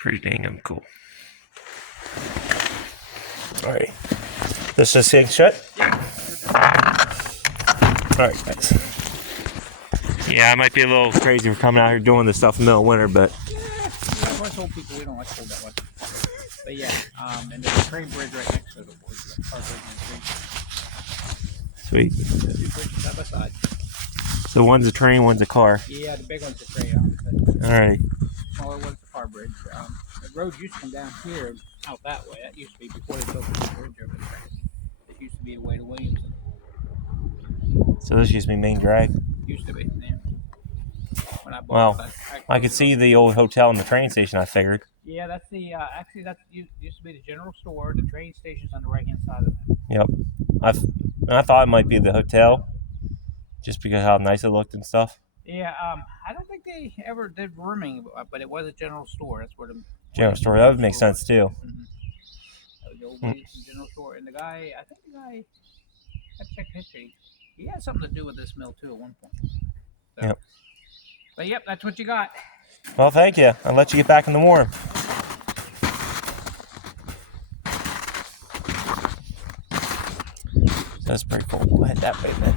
Pretty dang cool. Alright. This just getting shut? Alright, guys. Yeah, I might be a little crazy for coming out here doing this stuff in the middle of winter, but... Yeah, us old people, we don't like cold that much. But yeah, and there's a train bridge right next to the boys. Car bridge and Sweet. the two bridges side by side. So one's a train, one's a car. Yeah, the big one's a train. Alright. The smaller one's the car bridge. The road used to come down here, out that way. That used to be before they built the bridge over there. It used to be the way to Williamson. So this used to be main drag? Used to be, yeah. When I bought Well, it, I could see the old hotel and the train station, I figured. Yeah, that's the, actually, that used to be the general store. The train station's on the right-hand side of that. Yep. I thought it might be the hotel, just because of how nice it looked and stuff. Yeah, I don't think they ever did rooming, but it was a general store. That's where the General store, that would make sense too. Mm-hmm. That was the old Williamson general store. And I checked history. He had something to do with this mill too at one point. So, yep. But yep, that's what you got. Well, thank you. I'll let you get back in the warm. That's pretty cool. We'll head that way then.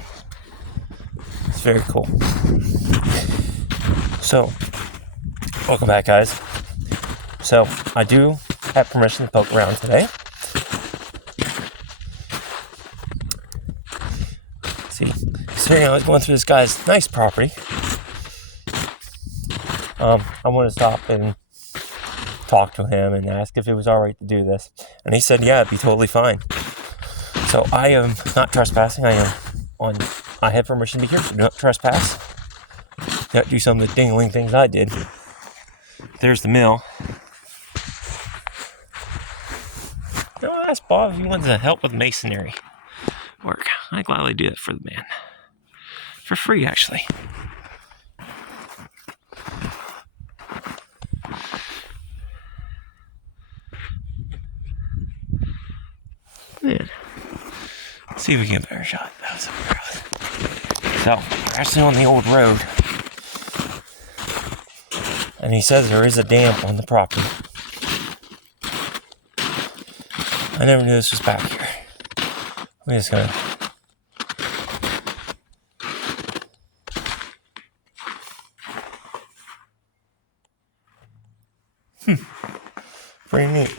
It's very cool. So, welcome back, guys. So, I do have permission to poke around today. See, so I was going through this guy's nice property. I want to stop and talk to him and ask if it was alright to do this. And he said, yeah, it'd be totally fine. So I am not trespassing. I have permission to be here. Do not trespass. Not do some of the dingling things I did. There's the mill. I'll ask Bob if he wants to help with masonry work. I'd gladly do it for the man. For free, actually. Man. Let's see if we can get a better shot. That was so, we're actually on the old road. And he says there is a dam on the property. I never knew this was back here. I'm just gonna... Pretty neat.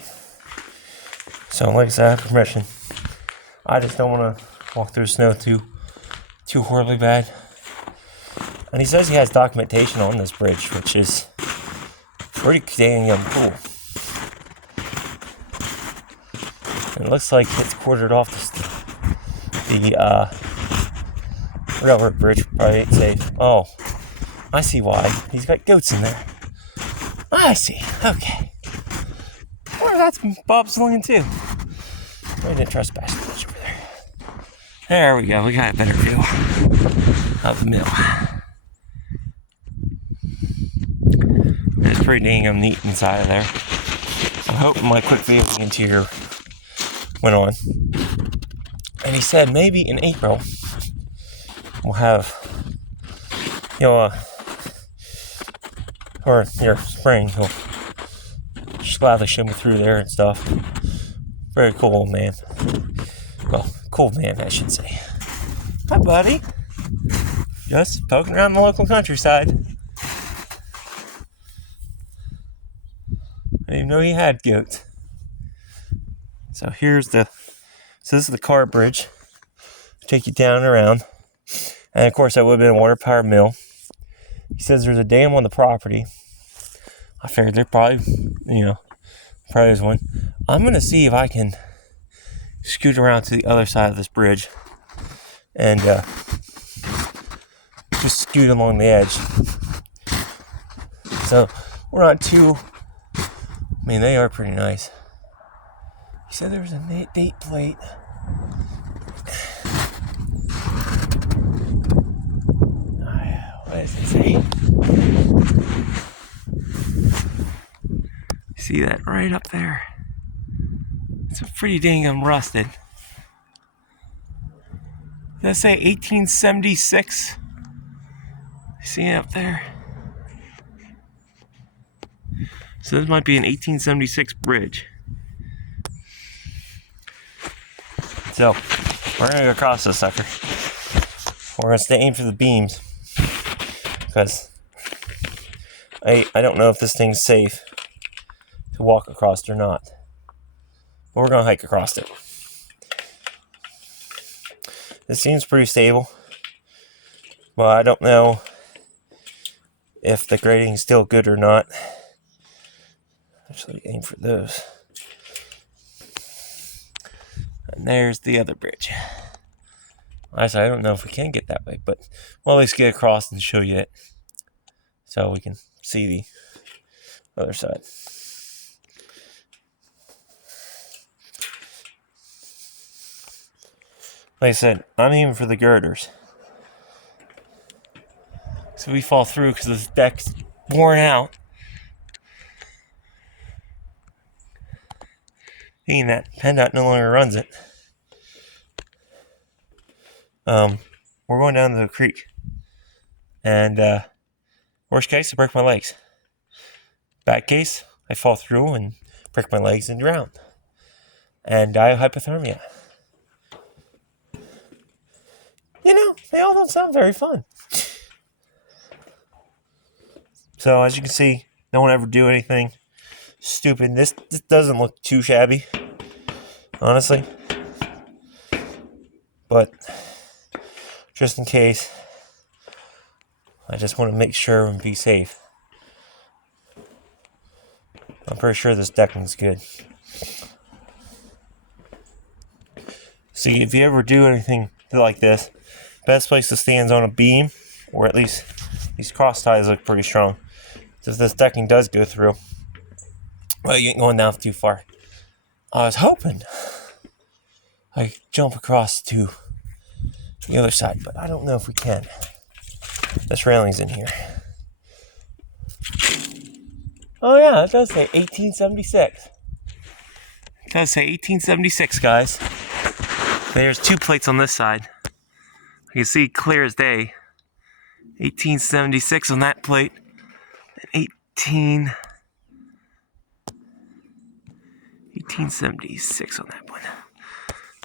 So, like I said, I have permission. I just don't want to walk through snow too horribly bad. And he says he has documentation on this bridge, which is pretty dang cool. And it looks like it's quartered off the railroad bridge. Probably ain't safe. Oh, I see why. He's got goats in there. I see. Okay. Well, that's Bob's land too. I didn't trespass much over there. There we go. We got a better view of the mill. It's pretty dang neat inside of there. I hope my quick view of the interior went on. And he said maybe in April we'll have, or spring, he'll just gladly show me through there and stuff. Very cool, man. Well, cool man, I should say. Hi, buddy. Just poking around the local countryside. I didn't even know he had goats. So this is the car bridge. Take you down and around. And of course, that would have been a water powered mill. He says there's a dam on the property. I figured there probably is one. I'm going to see if I can scoot around to the other side of this bridge and just scoot along the edge. So we're not too, they are pretty nice. He said there was a date plate. What does it say? See that right up there? It's pretty dang rusted. Does that say 1876? See it up there? So this might be an 1876 bridge. So we're gonna go across this sucker. We're gonna stay aim for the beams because I don't know if this thing's safe to walk across or not. But we're gonna hike across it. This seems pretty stable, but I don't know if the grading is still good or not. Actually, aim for those. And there's the other bridge. Actually, I don't know if we can get that way, but we'll at least get across and show you it so we can see the other side. Like I said, I'm aiming for the girders. So we fall through because this deck's worn out. Being that PennDOT no longer runs it. We're going down to the creek. And worst case, I break my legs. Bad case, I fall through and break my legs and drown. And die of hypothermia. You know, they all don't sound very fun. So as you can see, no one ever do anything stupid. This doesn't look too shabby, honestly. But just in case, I just want to make sure and be safe. I'm pretty sure this decking's good. See, if you ever do anything like this, best place to stand is on a beam, or at least these cross ties look pretty strong. So if this decking does go through, well, you ain't going down too far. I was hoping I could jump across to the other side, but I don't know if we can. This railing's in here. Oh yeah, it does say 1876. It does say 1876, guys. There's two plates on this side. You can see clear as day. 1876 on that plate. And 1876 on that one.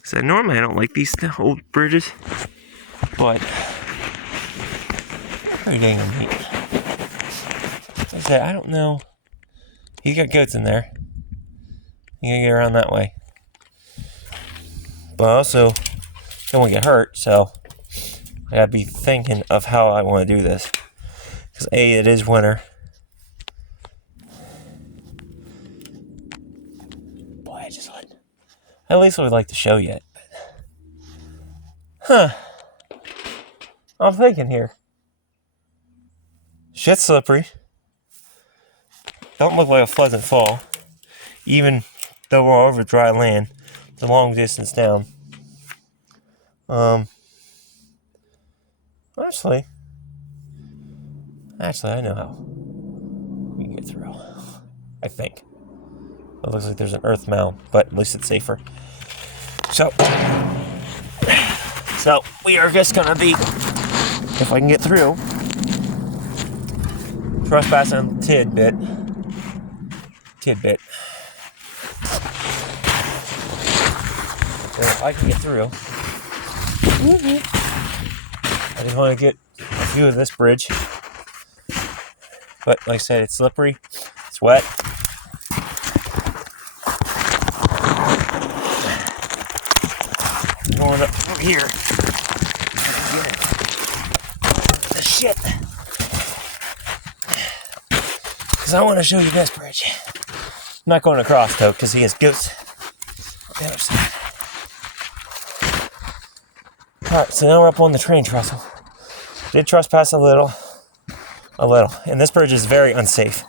So normally I don't like these old bridges, but pretty dang neat. Like I said, I don't know. You got goats in there. You gotta get around that way. But also, don't want to get hurt, so I gotta be thinking of how I want to do this. Because A, it is winter. Boy, at least I would like to show you it. Huh. I'm thinking here. Shit's slippery. Don't look like a pleasant fall. Even though we're over dry land. It's a long distance down. Actually, I know how we can get through. I think. It looks like there's an earth mound, but at least it's safer. So we are just gonna be, if I can get through, trespassing tidbit. So if I can get through, I just want to get a view of this bridge. But like I said, it's slippery, it's wet. I'm going up over here. Shit. Because I want to show you this bridge. I'm not going across though, because he has goats on the other side. Alright, so now we're up on the train trestle. Did trespass a little. And this bridge is very unsafe.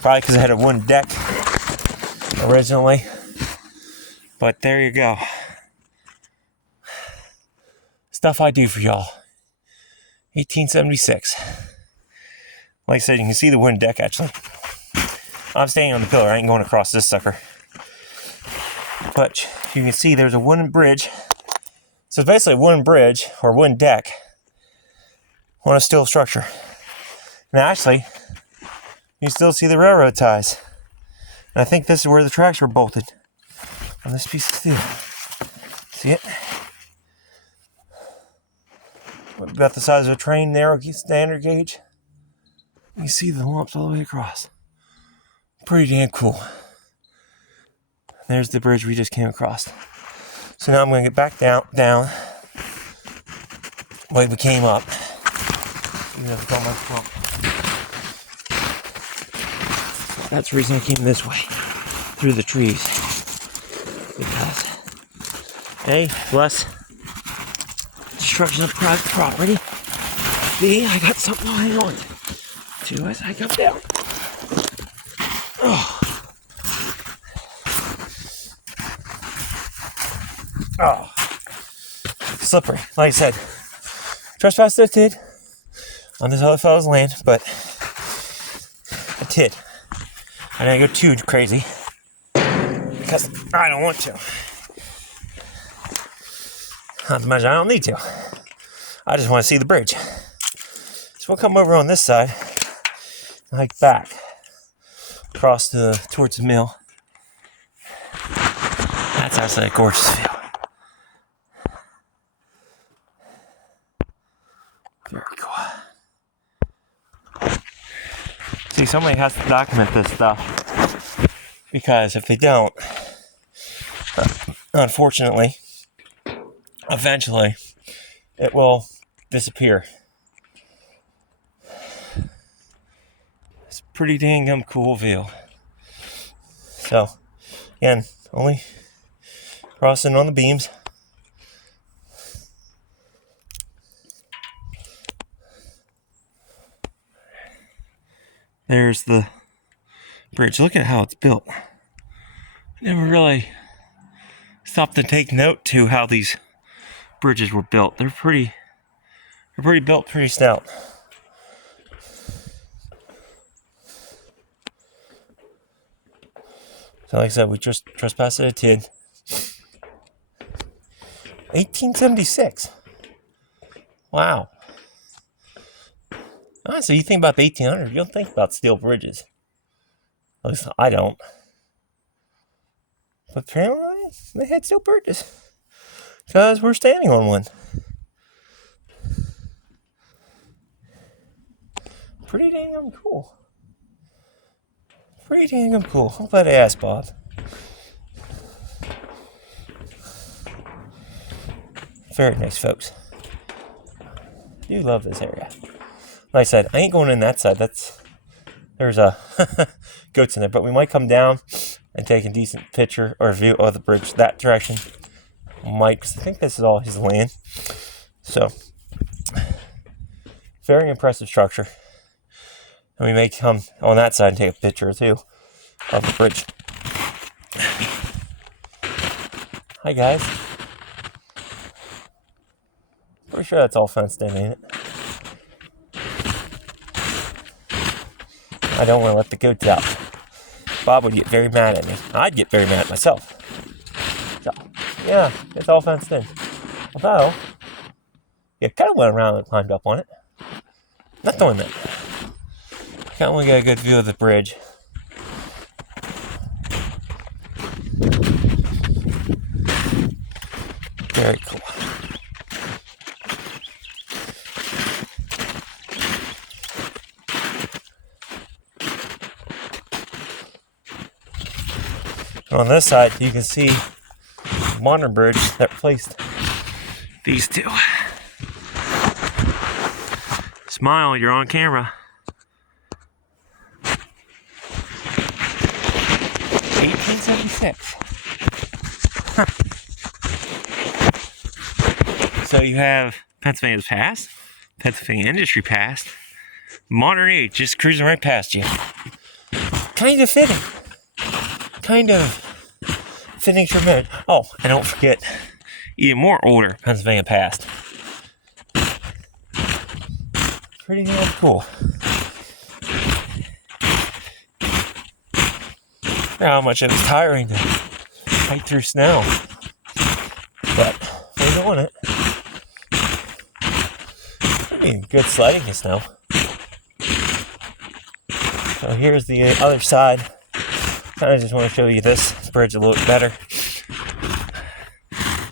Probably because it had a wooden deck originally. But there you go. Stuff I do for y'all. 1876. Like I said, you can see the wooden deck actually. I'm staying on the pillar. I ain't going across this sucker. But you can see there's a wooden bridge. So it's basically a wooden bridge or wooden deck on a steel structure. Now actually, you you still see the railroad ties. And I think this is where the tracks were bolted on this piece of steel. See it? About the size of a train, narrow standard gauge. You see the lumps all the way across. Pretty damn cool. There's the bridge we just came across. So now I'm going to get back down the way we came up. That's the reason I came this way, through the trees. Because, A, less destruction of private property. B, I got something to hang on to as I come down. Oh. Oh. Slippery. Like I said, trespass I did on this other fellow's land, but I did. I didn't go too crazy because I don't want to. Not to mention I don't need to. I just want to see the bridge. So we'll come over on this side and hike back across towards the mill. That's actually a gorgeous view. Very cool. See, somebody has to document this stuff because if they don't, unfortunately, eventually, it will disappear. It's a pretty dang cool view. So, again, only crossing on the beams. There's the bridge. Look at how it's built. I never really stopped to take note to how these bridges were built. They're pretty built, pretty stout. So like I said, we just trespassed at a TID. 1876. Wow. Honestly, you think about the 1800s, you don't think about steel bridges. At least I don't. But apparently, they had steel bridges. Because we're standing on one. Pretty dang cool. Pretty dang cool. I'm glad I asked, Bob. Very nice, folks. You love this area. Like I said, I ain't going in that side. There's a goats in there, but we might come down and take a decent picture or view of the bridge that direction. Might, because I think this is all his land. So, very impressive structure. And we may come on that side and take a picture or two of the bridge. Hi guys. Pretty sure that's all fenced in, ain't it? I don't want to let the goats out. Bob would get very mad at me. I'd get very mad at myself. So, yeah, it's all fenced in. Although, you kind of went around and climbed up on it. Not doing that. Kind of want to get a good view of the bridge. Very cool. On this side, you can see the modern bridge that replaced these two. Smile, you're on camera. 1876. So you have Pennsylvania's past, Pennsylvania industry past, modern age just cruising right past you. Kind of fitting. Kind of fitting for a minute. Oh, and don't forget, even more older Pennsylvania past. Pretty damn cool. How much it was tiring to hike through snow. But we're doing it. Pretty good sledding in snow. So here's the other side. Kind of just want to show you this bridge a little better.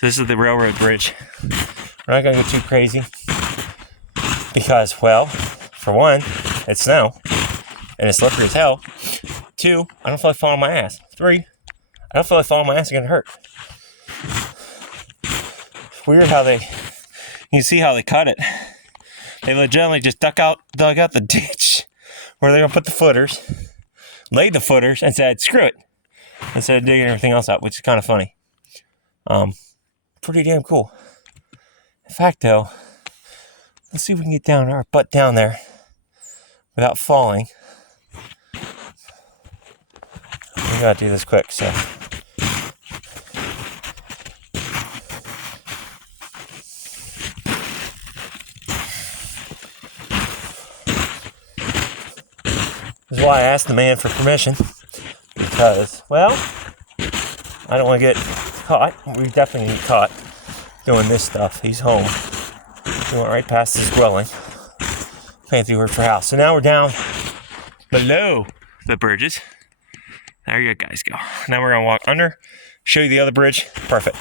This is the railroad bridge. We're not going to get too crazy because, well, for one, it's snow and it's slippery as hell. 2, I don't feel like falling on my ass. 3, I don't feel like falling on my ass is going to hurt. It's weird how you see how they cut it. They legitimately just dug out the ditch where they're going to put the footers, laid the footers, and said, screw it, instead of digging everything else out, which is kind of funny. Pretty damn cool. In fact, though, let's see if we can get down our butt down there without falling. We gotta do this quick, so. This is why I asked the man for permission, because, well, I don't want to get caught. We definitely get caught doing this stuff. He's home. We went right past his dwelling. Fancy word for house. So now we're down below the bridges. There you guys go. Now we're gonna walk under, show you the other bridge. Perfect.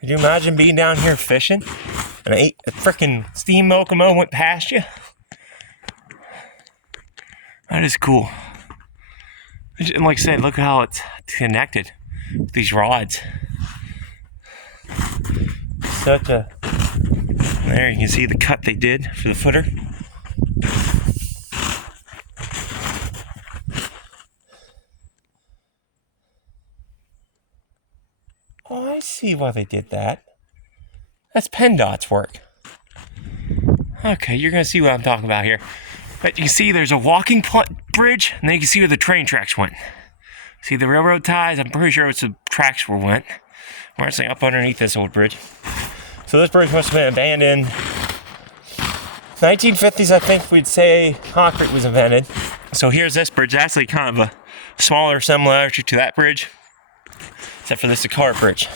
Could you imagine being down here fishing and a freaking steam locomotive went past you? That is cool. And like I said, look how it's connected with these rods. There you can see the cut they did for the footer. Oh, I see why they did that. That's PennDOT's work. Okay, you're going to see what I'm talking about here. But you can see there's a walking bridge, and then you can see where the train tracks went. See the railroad ties? I'm pretty sure it's the tracks where went. We're actually up underneath this old bridge. So this bridge must have been abandoned. 1950s, I think we'd say concrete was invented. So here's this bridge. It's actually kind of a smaller similarity to that bridge, except for this is a car bridge.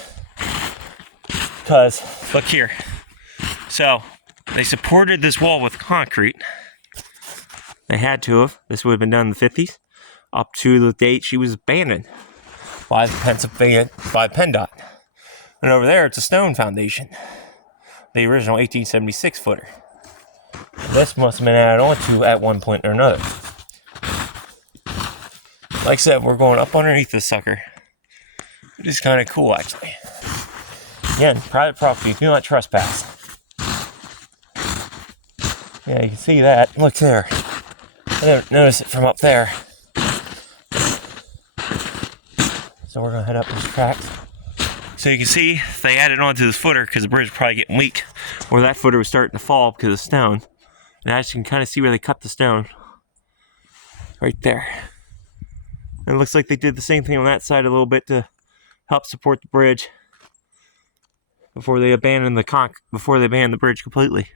Because, look here. So, they supported this wall with concrete. They had to have. This would have been done in the 50s, up to the date she was abandoned by PennDOT. And over there, it's a stone foundation. The original 1876 footer. This must have been added on to at one point or another. Like I said, we're going up underneath this sucker. It is kind of cool, actually. Again, private property. Do not trespass. Yeah, you can see that. Look there. I didn't notice it from up there. So we're going to head up these tracks. So you can see they added onto this footer because the bridge was probably getting weak, where that footer was starting to fall because of stone. And as you can kind of see where they cut the stone. Right there. And it looks like they did the same thing on that side a little bit to help support the bridge before they abandoned the bridge completely.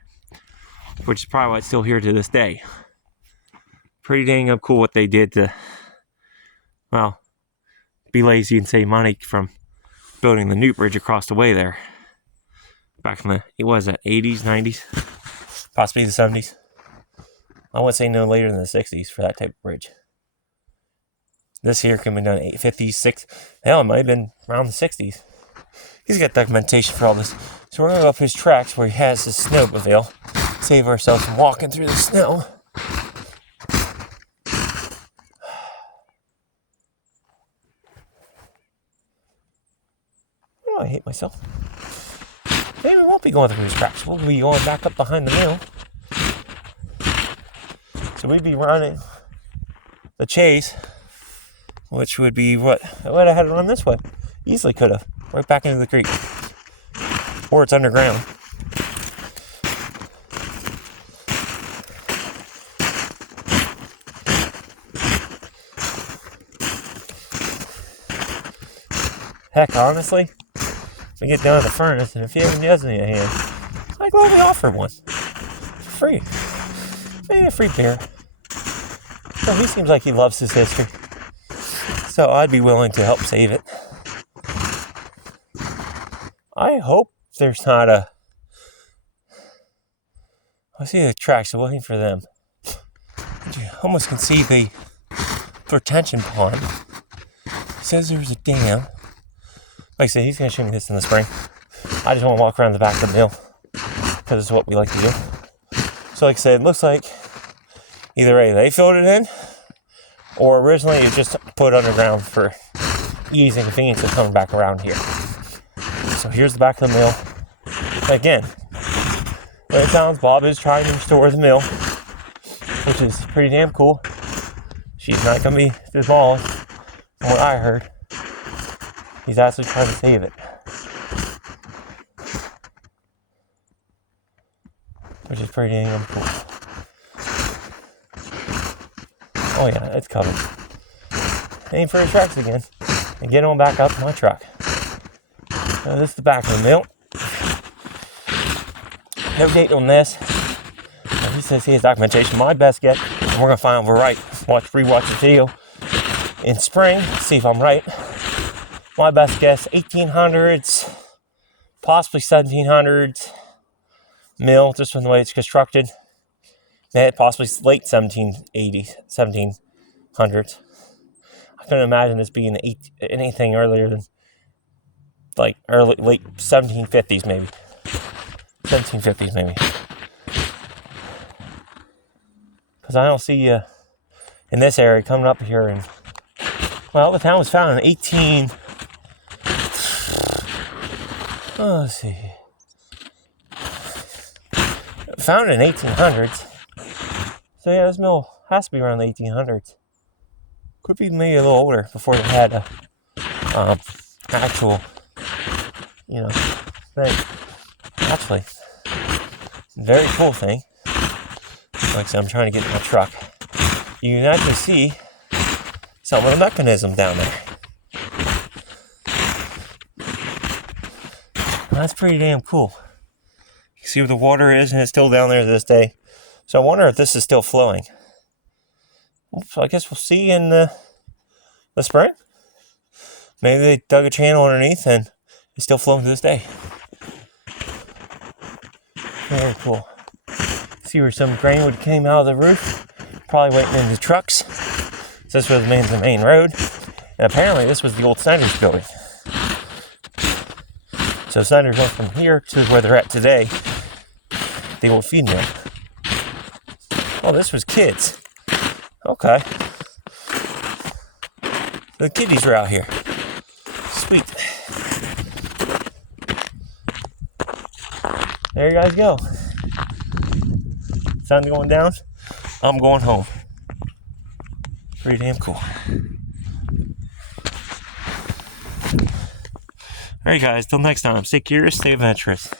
Which is probably why it's still here to this day. Pretty dang cool what they did to, well, be lazy and save money from building the new bridge across the way there. Back in the, it was that 80s, 90s, possibly the 70s. I would say no later than the 60s for that type of bridge. This here can be done 50s, 60s. Hell, it might have been around the 60s. He's got documentation for all this. So we're going to go up his tracks where he has his snowmobile. Save ourselves from walking through the snow. Oh, I hate myself. Maybe we won't be going through his tracks. We'll be going back up behind the mill. So we'd be running the chase, which would be what? I would have had to run this way. Easily could have. Right back into the creek. Or it's underground. Heck, honestly, we get down to the furnace, and if he ever does me a hand, I'd gladly offer one. For free. Maybe a free beer. So he seems like he loves his history. So I'd be willing to help save it. I hope there's not I see the tracks, so looking for them. You almost can see the retention pond. It says there's a dam. Like I said, he's going to show me this in the spring. I just want to walk around the back of the mill because it's what we like to do. So like I said, it looks like either A, they filled it in, or originally it just put underground for ease and convenience of coming back around here. So here's the back of the mill. Again, when it sounds, Bob is trying to restore the mill, which is pretty damn cool. She's not going to be demolished, from what I heard. He's actually trying to save it. Which is pretty damn cool. Oh yeah, it's coming. Aim for his tracks again. And get on back up to my truck. So this is the back of the mill. No date on this. He says he has documentation. My best guess, and we're going to find out if we're right. Rewatch the video in spring, see if I'm right. My best guess, 1800s, possibly 1700s. Mill, just from the way it's constructed. Possibly late 1780s, 1700s. I couldn't imagine this being anything earlier than like late 1750s maybe. 1750s maybe. Because I don't see in this area coming up here and well, the town was founded in let's see. Founded in 1800s. So yeah, this mill has to be around the 1800s. Could be maybe a little older before they had a actual, thing. Actually, very cool thing. Like I said, I'm trying to get in my truck. You can actually see some of the mechanism down there. That's pretty damn cool. You can see where the water is, and it's still down there to this day. So I wonder if this is still flowing. So I guess we'll see in the spring. Maybe they dug a channel underneath, and it's still flowing to this day. Very cool. See where some grain would came out of the roof. Probably went into trucks. So this was the main road. And apparently this was the old Snyder's building. So Snyder's went from here to where they're at today. The old feed mill. Oh, this was kids. Okay. The kiddies were out here. Sweet. There you guys go. Sun going down. I'm going home. Pretty damn cool. Alright guys, till next time. Stay curious, stay adventurous.